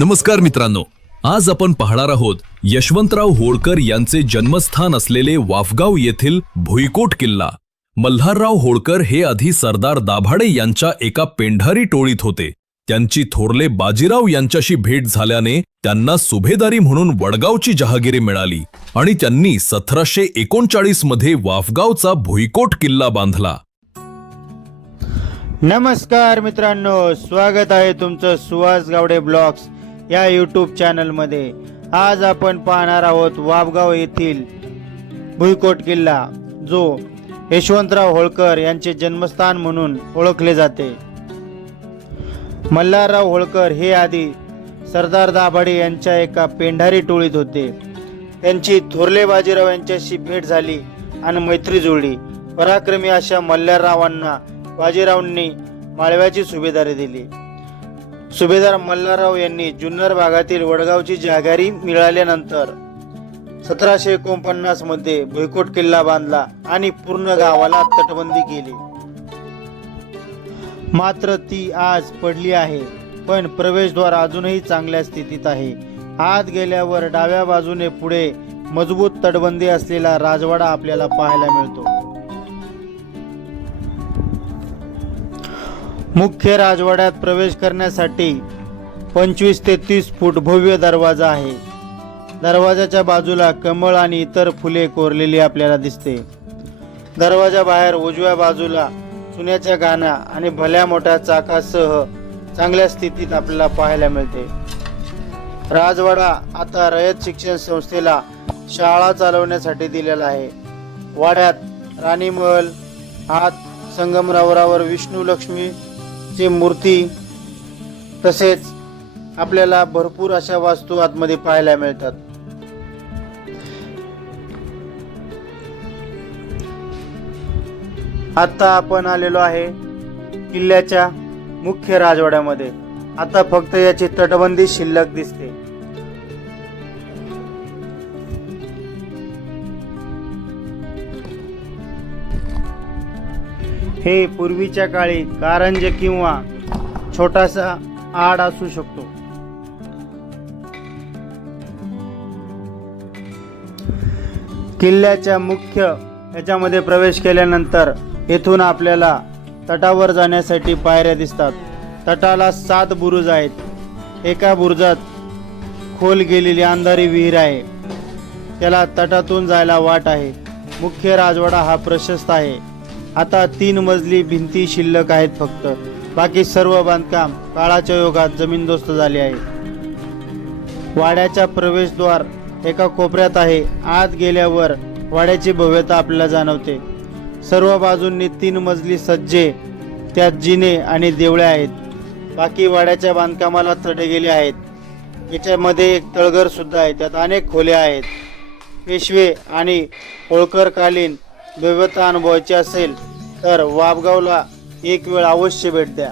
नमस्कार मित्रांनो आज आपण पाहणार आहोत यशवंतराव होळकर यांचे जन्मस्थान असलेले वाफगाव येथील भुईकोट किल्ला. मल्हारराव होळकर हे आधी सरदार दाभाडे यांच्या एका पेंढारी टोळीत होते. त्यांची थोरले बाजीराव यांच्याशी भेट झाल्याने त्यांना सुभेदारी म्हणून वडगावची जहागिरी मिळाली आणि त्यांनी सतराशे एकोणचाळीसमध्ये वाफगावचा भुईकोट किल्ला बांधला. नमस्कार मित्रांनो स्वागत आहे तुमचं सुहास गावडे ब्लॉग्स. या यूट्यूब चॅनलमध्ये आज आपण पाहणार आहोत वाबगाव येथील भुईकोट किल्ला जो यशवंतराव होळकर यांचे जन्मस्थान म्हणून ओळखले जाते. मल्हारराव होळकर हे आधी सरदार दाभाडे यांच्या एका पेंढारी टोळीत होते. त्यांची थोरले बाजीराव यांच्याशी भेट झाली आणि मैत्री जुळली. पराक्रमी अशा मल्हाररावांना बाजीरावांनी माळव्याची सुभेदारी दिली. सुभेदार मल्हारराव यांनी जुन्नर भागातील वडगावची जागारी मिळाल्यानंतर सतराशे एकोणपन्नासमध्ये भुईकोट किल्ला बांधला आणि पूर्ण गावाला तटबंदी केली. मात्र ती आज पडली आहे पण प्रवेशद्वार अजूनही चांगल्या स्थितीत आहे. आत गेल्यावर डाव्या बाजूने पुढे मजबूत तटबंदी असलेला राजवाडा आपल्याला पाहायला मिळतो. मुख्य राजवाड्यात प्रवेश करण्यासाठी पंचवीस ते तीस फूट भव्य दरवाजा आहे. दरवाजाच्या बाजूला कमळ आणि इतर फुले कोरलेली आपल्याला दिसते. दरवाजा बाहेर उजव्या बाजूला चुन्याच्या गाण्या आणि भल्या मोठ्या चाकासह चांगल्या स्थितीत आपल्याला पाहायला मिळते. राजवाडा आता रयत शिक्षण संस्थेला शाळा चालवण्यासाठी दिलेला आहे. वाड्यात राणीमहल हात संगमरावरावर विष्णू लक्ष्मीची मूर्ती तसेच आपल्याला भरपूर अशा वास्तू आतमध्ये पाहायला मिळतात. आता आपण आलेलो आहे किल्ल्याच्या मुख्य राजवाड्यामध्ये. आता फक्त याची तटबंदी शिल्लक दिसते. हे पूर्वीच्या काळी कारंज किंवा छोटासा आड असू शकतो. किल्ल्याच्या मुख्य याच्यामध्ये प्रवेश केल्यानंतर येथून आपल्याला तटावर जाण्यासाठी पायऱ्या दिसतात. तटाला सात बुरुज आहेत. एका बुरुजात खोल गेलेली अंधारी विहीर आहे. त्याला तटातून जायला वाट आहे. मुख्य राजवाडा हा प्रशस्त आहे. आता तीन मजली भिंती शिल्लक आहेत फक्त. बाकी सर्व बांधकाम काळाच्या योगात जमीनदोस्त झाले आहे. वाड्याच्या प्रवेशद्वार एका कोपऱ्यात आहे. आत गेल्यावर वाड्याची भव्यता आपल्याला जाणवते. सर्व बाजूंनी तीन मजली सज्जे त्यात जिने आणि देवळ्या आहेत. बाकी वाड्याच्या बांधकामाला तडे गेले आहेत. याच्यामध्ये एक तळघर सुद्धा आहे. त्यात अनेक खोल्या आहेत. पेशवे आणि होळकरकालीन भव्यता अनुभवायची असेल तर वाबगावला एक वेळ अवश्य भेट द्या.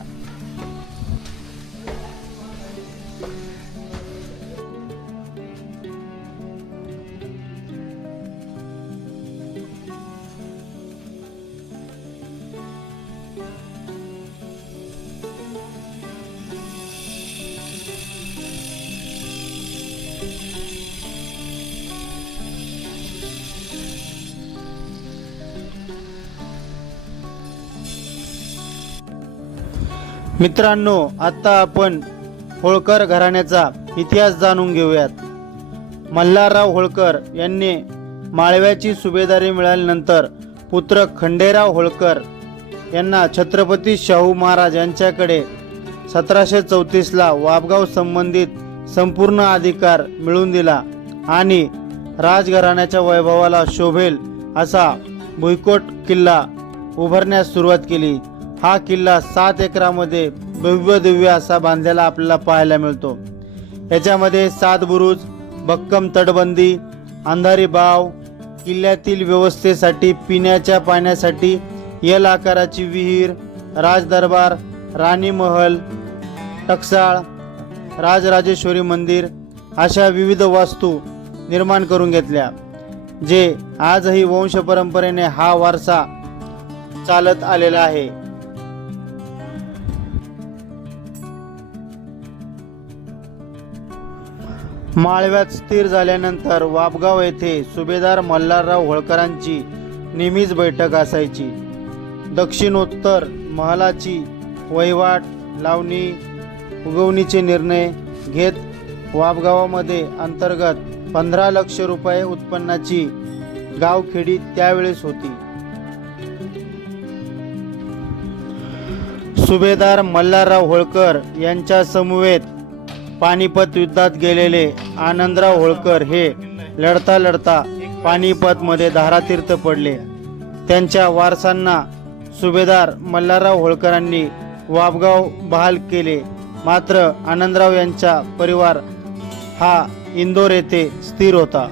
मित्रांनो आत्ता आपण होळकर घराण्याचा इतिहास जाणून घेऊयात. मल्हारराव होळकर यांनी माळव्याची सुभेदारी मिळाल्यानंतर पुत्र खंडेराव होळकर यांना छत्रपती शाहू महाराज यांच्याकडे सतराशे चौतीसला वाबगाव संबंधित संपूर्ण अधिकार मिळवून दिला आणि राजघराण्याच्या वैभवाला शोभेल असा भुईकोट किल्ला उभारण्यास सुरुवात केली. हा किल्ला सात एकरामध्ये भव्य दिव्य असा बांधलेला आपल्याला पाहायला मिळतो. याच्यामध्ये सात बुरुज भक्कम तटबंदी अंधारी बाव किल्ल्यातील व्यवस्थेसाठी पिण्याच्या पाण्यासाठी यल आकाराची विहीर राजदरबार राणी महल टकसाळ राजराजेश्वरी मंदिर अशा विविध वास्तू निर्माण करून घेतल्या जे आजही वंश परंपरेने हा वारसा चालत आलेला आहे. माळव्यात स्थिर झाल्यानंतर वापगाव येथे सुभेदार मल्हारराव होळकरांची नेहमीच बैठक असायची. दक्षिणोत्तर महालाची वहिवाट लावणी उगवणीचे निर्णय घेत वापगावामध्ये अंतर्गत पंधरा लक्ष रुपये उत्पन्नाची गावखेडी त्यावेळेस होती. सुभेदार मल्हारराव होळकर यांच्या समवेत पानिपत युद्धात गेलेले आनंदराव होळकर हे लढता लढता पानिपतमध्ये धारातीर्थ पडले. त्यांच्या वारसांना सुभेदार मल्हारराव होळकरांनी वाबगाव बहाल केले. मात्र आनंदराव यांचा परिवार हा इंदोर येथे स्थिर होता.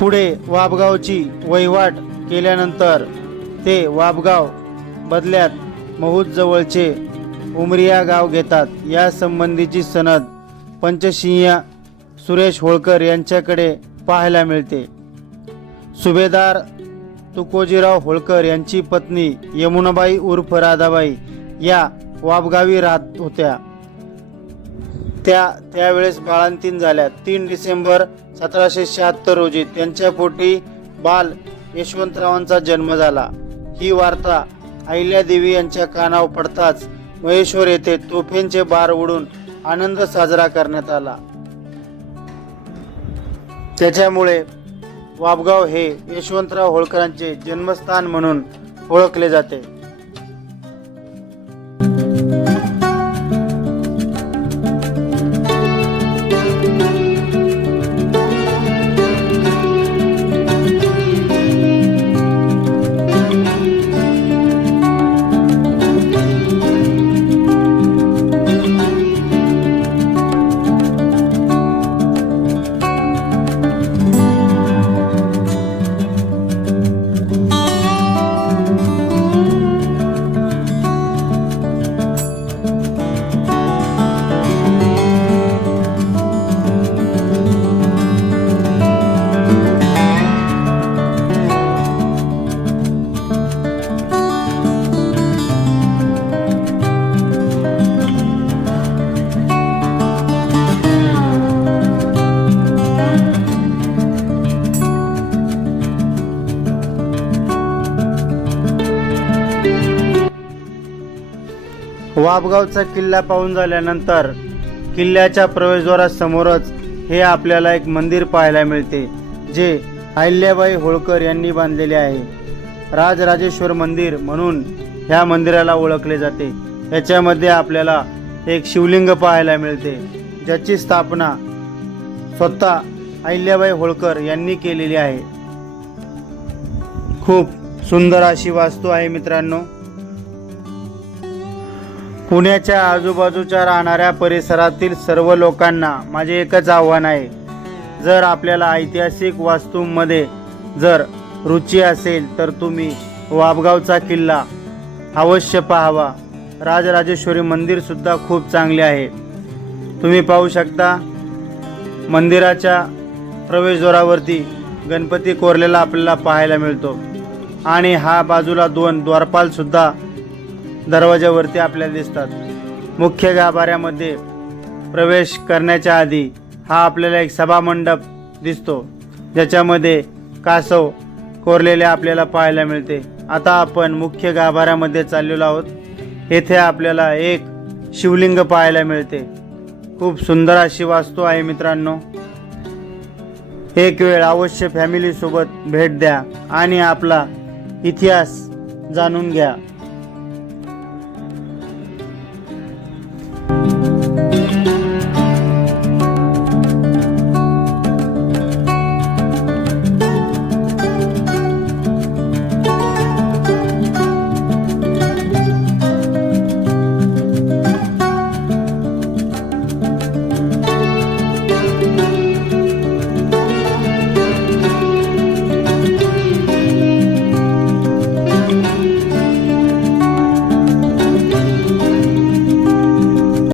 पुढे वाबगावची वहिवाट केल्यानंतर ते वाबगाव बदल्यात महूद जवळचे उमरिया गाव घेतात. या संबंधीची सनद पंचशिया सुरेश होळकर यांच्याकडे पाहायला मिळते. सुभेदार तुकोजीराव होळकर यांची पत्नी यमुनाबाई उर्फ राधाबाई या वाबगावी राहत होत्या. त्या त्यावेळेस बाळंतीन झाल्या. तीन डिसेंबर सतराशे शहात्तर रोजी त्यांच्या पोटी बाल यशवंतरावांचा जन्म झाला. ही वार्ता अहिल्यादेवी यांच्या कानावर पडताच महेश्वर येथे तोफेंचे बार उडून आनंद साजरा करण्यात आला. त्याच्यामुळे वाबगाव हे यशवंतराव होळकरांचे जन्मस्थान म्हणून ओळखले जाते. वाबगावचा किल्ला पाहून झाल्यानंतर किल्ल्याच्या प्रवेशद्वारासमोरच हे आपल्याला एक मंदिर पाहायला मिळते जे अहिल्याबाई होळकर यांनी बांधलेले आहे. राजराजेश्वर मंदिर म्हणून ह्या मंदिराला ओळखले जाते. याच्यामध्ये आपल्याला एक शिवलिंग पाहायला मिळते ज्याची स्थापना स्वतः अहिल्याबाई होळकर यांनी केलेली आहे. खूप सुंदर अशी वास्तू आहे मित्रांनो. पुण्याच्या आजूबाजूच्या राहणाऱ्या परिसरातील सर्व लोकांना माझे एकच आव्हान आहे. जर आपल्याला ऐतिहासिक वास्तूंमध्ये जर रुची असेल तर तुम्ही वाबगावचा किल्ला अवश्य पाहावा. राजराजेश्वरी मंदिरसुद्धा खूप चांगले आहे. तुम्ही पाहू शकता मंदिराच्या प्रवेशद्वारावरती गणपती कोरलेला आपल्याला पाहायला मिळतो. आणि हा बाजूला दोन द्वारपालसुद्धा दरवाज्यावरती आपल्याला दिसतात. मुख्य गाभाऱ्यामध्ये प्रवेश करण्याच्या आधी हा आपल्याला एक सभामंडप दिसतो. ज्याच्यामध्ये कासव कोरलेले आपल्याला पाहायला मिळते. आता आपण मुख्य गाभाऱ्यामध्ये चाललेलो आहोत. येथे आपल्याला एक शिवलिंग पाहायला मिळते. खूप सुंदर अशी वास्तू आहे मित्रांनो. एक वेळ अवश्य फॅमिलीसोबत भेट द्या आणि आपला इतिहास जाणून घ्या.